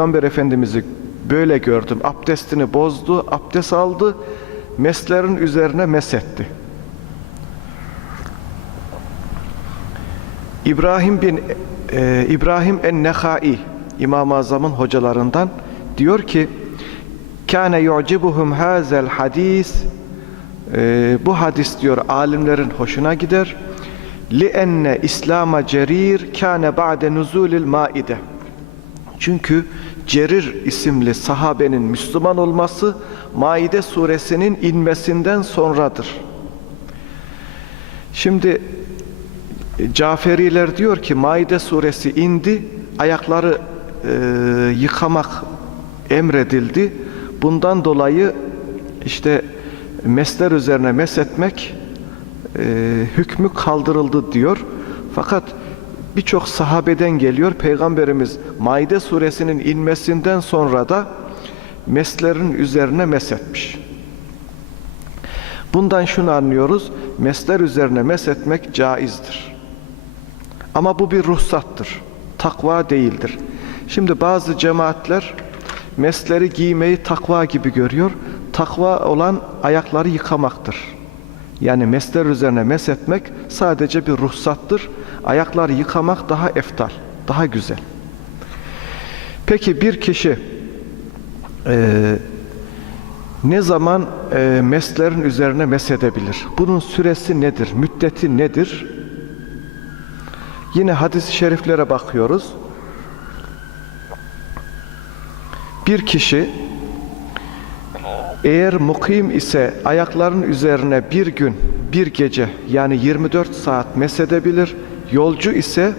Peygamber Efendimiz'i böyle gördüm. Abdestini bozdu, abdest aldı, meslerin üzerine mesetti. İbrahim bin e, İbrahim en-Nehai İmam-ı Azam'ın hocalarından diyor ki kâne yu'cibuhum hazel hadis e, bu hadis diyor alimlerin hoşuna gider li enne İslam'a cerir kâne ba'de nuzulil maide çünkü Cerir isimli sahabenin Müslüman olması Maide suresinin inmesinden sonradır. Şimdi Caferiler diyor ki Maide suresi indi, ayakları e, yıkamak emredildi. Bundan dolayı işte mesler üzerine mesetmek e, hükmü kaldırıldı diyor. Fakat birçok sahabeden geliyor. Peygamberimiz Maide suresinin inmesinden sonra da meslerin üzerine mesetmiş. Bundan şunu anlıyoruz. Mesler üzerine mesetmek caizdir. Ama bu bir ruhsattır. Takva değildir. Şimdi bazı cemaatler mesleri giymeyi takva gibi görüyor. Takva olan ayakları yıkamaktır. Yani mesler üzerine mesetmek sadece bir ruhsattır. Ayakları yıkamak daha eftal, daha güzel. Peki bir kişi e, ne zaman e, meslerin üzerine mesedebilir? Bunun süresi nedir? Müddeti nedir? Yine hadis-i şeriflere bakıyoruz. Bir kişi eğer mukim ise ayakların üzerine bir gün, bir gece yani 24 saat mesedebilir. Yolcu ise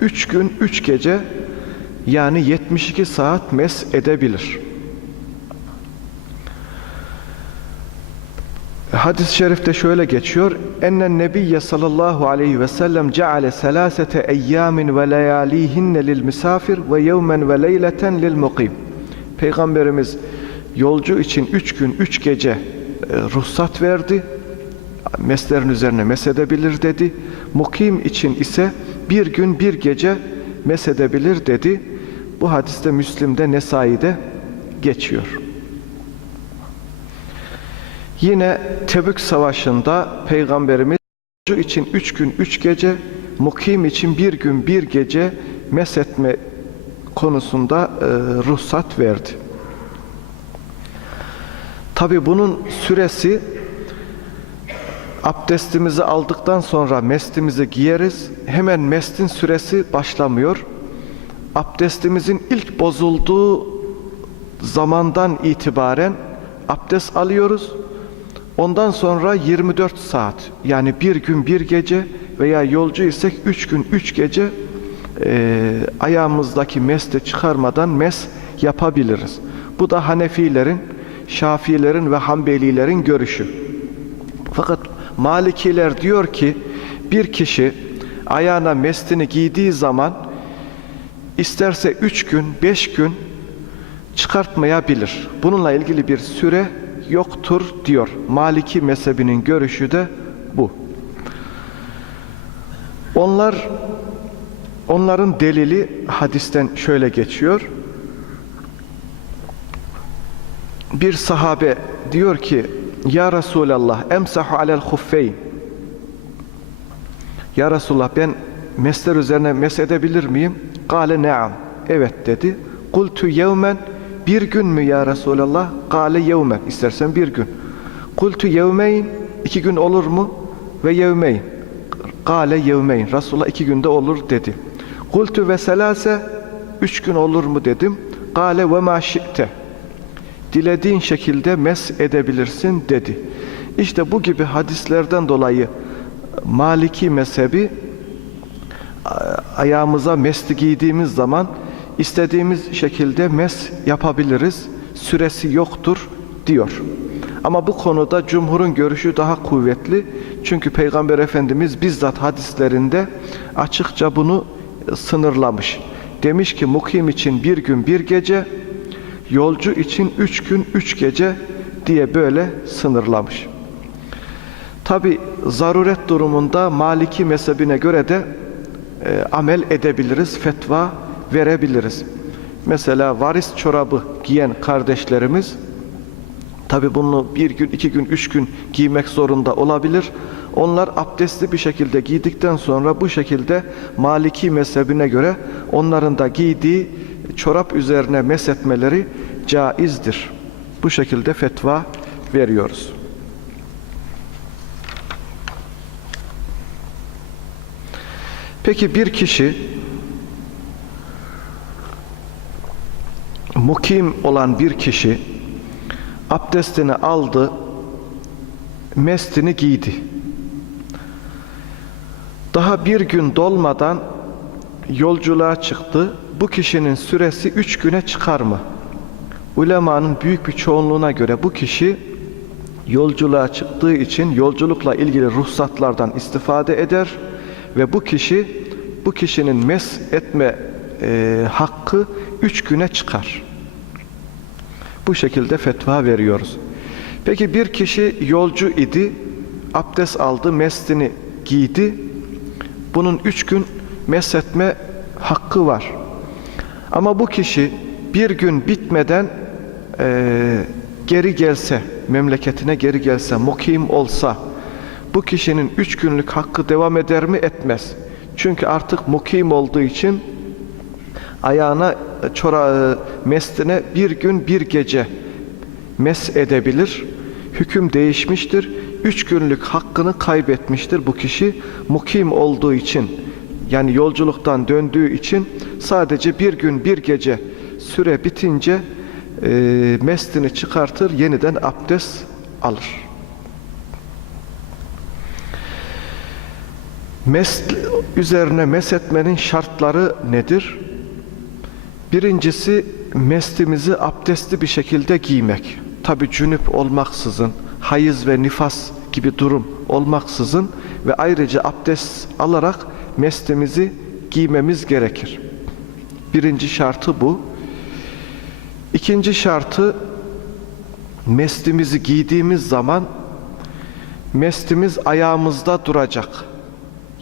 3 gün, 3 gece yani 72 saat mes edebilir. Hadis-i şerifte şöyle geçiyor. Ennen nebiyye sallallahu aleyhi ve sellem ceale selasete eyyamin ve leyalihinne lil misafir ve yevmen ve leyleten lil mukim. Peygamberimiz yolcu için üç gün, üç gece e, ruhsat verdi. Meslerin üzerine mesedebilir dedi. Mukim için ise bir gün, bir gece mesedebilir dedi. Bu hadiste Müslim'de, Nesai'de geçiyor. Yine Tebük Savaşı'nda Peygamberimiz yolcu için üç gün, üç gece, mukim için bir gün, bir gece mesetme konusunda e, ruhsat verdi. Tabi bunun süresi abdestimizi aldıktan sonra mestimizi giyeriz. Hemen mestin süresi başlamıyor. Abdestimizin ilk bozulduğu zamandan itibaren abdest alıyoruz. Ondan sonra 24 saat yani bir gün bir gece veya yolcu isek 3 gün 3 gece e, ayağımızdaki mesti çıkarmadan mes yapabiliriz. Bu da Hanefilerin Şafiilerin ve Hanbelilerin görüşü. Fakat Malikiler diyor ki bir kişi ayağına mestini giydiği zaman isterse üç gün, beş gün çıkartmayabilir. Bununla ilgili bir süre yoktur diyor. Maliki mezhebinin görüşü de bu. Onlar onların delili hadisten şöyle geçiyor. Bir sahabe diyor ki Ya Resulallah emsahu alel huffeyn Ya Resulallah ben mesler üzerine mes edebilir miyim? Kale neam Evet dedi. Kultu yevmen bir gün mü ya Resulallah? Kale yevmen istersen bir gün. Kultu yevmeyn iki gün olur mu? Ve yevmeyn Kale yevmeyn Resulullah iki günde olur dedi. Kultu ve selase üç gün olur mu dedim. Kale ve ma şi'te dilediğin şekilde mes edebilirsin dedi. İşte bu gibi hadislerden dolayı Maliki mezhebi ayağımıza mesli giydiğimiz zaman istediğimiz şekilde mes yapabiliriz. Süresi yoktur diyor. Ama bu konuda cumhurun görüşü daha kuvvetli. Çünkü Peygamber Efendimiz bizzat hadislerinde açıkça bunu sınırlamış. Demiş ki mukim için bir gün bir gece, yolcu için üç gün üç gece diye böyle sınırlamış. Tabi zaruret durumunda Maliki mezhebine göre de e, amel edebiliriz, fetva verebiliriz. Mesela varis çorabı giyen kardeşlerimiz tabi bunu bir gün, iki gün, üç gün giymek zorunda olabilir. Onlar abdestli bir şekilde giydikten sonra bu şekilde Maliki mezhebine göre onların da giydiği çorap üzerine mesetmeleri caizdir. Bu şekilde fetva veriyoruz. Peki bir kişi mukim olan bir kişi abdestini aldı, mestini giydi. Daha bir gün dolmadan yolculuğa çıktı. Bu kişinin süresi üç güne çıkar mı? Ulemanın büyük bir çoğunluğuna göre bu kişi yolculuğa çıktığı için yolculukla ilgili ruhsatlardan istifade eder ve bu kişi bu kişinin mes etme e, hakkı üç güne çıkar. Bu şekilde fetva veriyoruz. Peki bir kişi yolcu idi, abdest aldı, mestini giydi. Bunun üç gün meshetme hakkı var. Ama bu kişi bir gün bitmeden e, geri gelse, memleketine geri gelse, mukim olsa, bu kişinin üç günlük hakkı devam eder mi? Etmez. Çünkü artık mukim olduğu için ayağına çora mestine bir gün bir gece mes edebilir. Hüküm değişmiştir. Üç günlük hakkını kaybetmiştir bu kişi mukim olduğu için. Yani yolculuktan döndüğü için sadece bir gün bir gece süre bitince e, mestini çıkartır yeniden abdest alır. Mest üzerine mesetmenin şartları nedir? Birincisi mestimizi abdestli bir şekilde giymek. Tabi cünüp olmaksızın, hayız ve nifas gibi durum olmaksızın ve ayrıca abdest alarak mestimizi giymemiz gerekir. Birinci şartı bu. İkinci şartı mestimizi giydiğimiz zaman mestimiz ayağımızda duracak.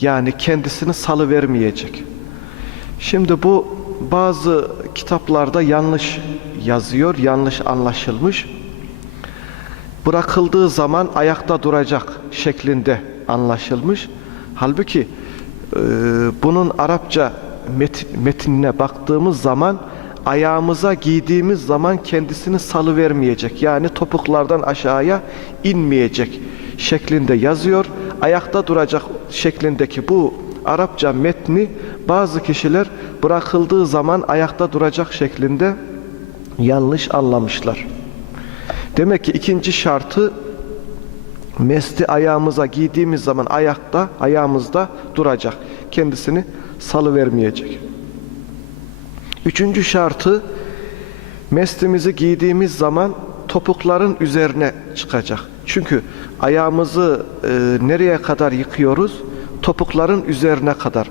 Yani kendisini salı vermeyecek. Şimdi bu bazı kitaplarda yanlış yazıyor, yanlış anlaşılmış. Bırakıldığı zaman ayakta duracak şeklinde anlaşılmış. Halbuki e, bunun Arapça met, metinine baktığımız zaman ayağımıza giydiğimiz zaman kendisini salı vermeyecek. Yani topuklardan aşağıya inmeyecek şeklinde yazıyor. Ayakta duracak şeklindeki bu Arapça metni bazı kişiler bırakıldığı zaman ayakta duracak şeklinde yanlış anlamışlar. Demek ki ikinci şartı mesti ayağımıza giydiğimiz zaman ayakta, ayağımızda duracak. Kendisini salı vermeyecek. Üçüncü şartı mestimizi giydiğimiz zaman topukların üzerine çıkacak. Çünkü ayağımızı e, nereye kadar yıkıyoruz? Topukların üzerine kadar.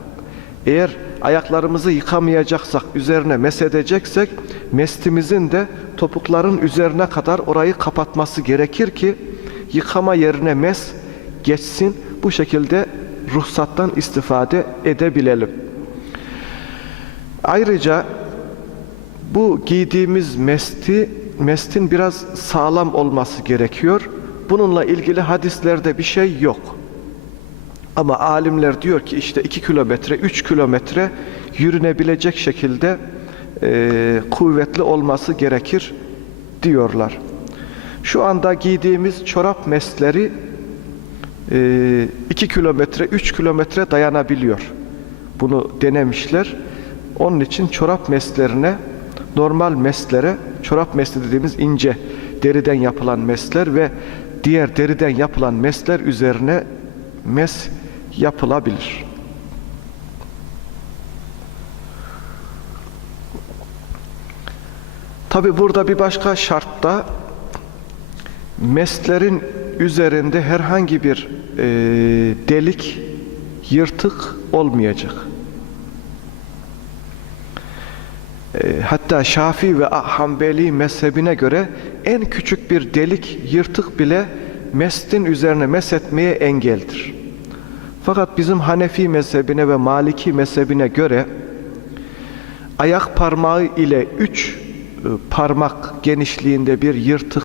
Eğer ayaklarımızı yıkamayacaksak, üzerine mesedeceksek, mestimizin de topukların üzerine kadar orayı kapatması gerekir ki yıkama yerine mes geçsin. Bu şekilde ruhsattan istifade edebilelim. Ayrıca bu giydiğimiz mesti, mestin biraz sağlam olması gerekiyor. Bununla ilgili hadislerde bir şey yok. Ama alimler diyor ki işte 2 kilometre, 3 kilometre yürünebilecek şekilde e, kuvvetli olması gerekir diyorlar. Şu anda giydiğimiz çorap mesleri 2 e, kilometre, 3 kilometre dayanabiliyor. Bunu denemişler. Onun için çorap meslerine, normal meslere, çorap mesli dediğimiz ince deriden yapılan mesler ve diğer deriden yapılan mesler üzerine mes yapılabilir. Tabi burada bir başka şart da meslerin üzerinde herhangi bir e, delik, yırtık olmayacak. E, hatta Şafii ve Hanbeli mezhebine göre en küçük bir delik, yırtık bile mestin üzerine mesetmeye engeldir. Fakat bizim Hanefi mezhebine ve Maliki mezhebine göre ayak parmağı ile üç e, parmak genişliğinde bir yırtık